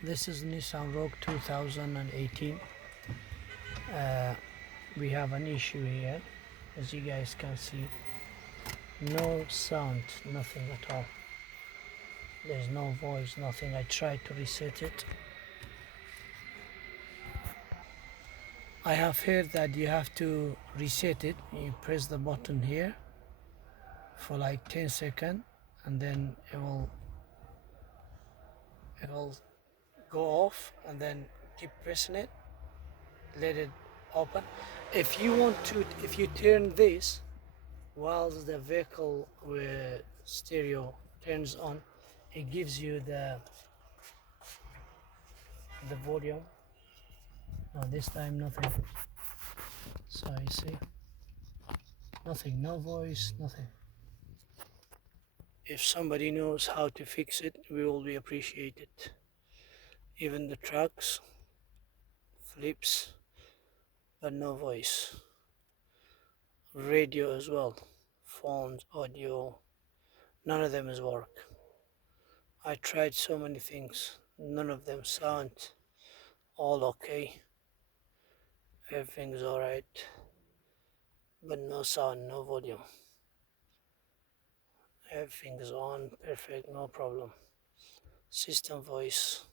This is Nissan Rogue 2018. We have an issue here, as you guys can see. No sound, nothing at all. There's no voice, nothing. I tried to reset it. I have heard that you have to reset it. You press the button here for like 10 seconds and then it will go off, and then keep pressing it, let it open. If you want to, if you turn this while the vehicle with stereo turns on, it gives you the volume. No, this time nothing. So you see, nothing, no voice, nothing. If somebody knows how to fix it, we will be appreciated. Even the trucks flips, but no voice. Radio as well, phones, audio, none of them is work. I tried so many things, none of them sound all okay. Everything's alright, but no sound, no volume. Everything's on, perfect, no problem. System voice,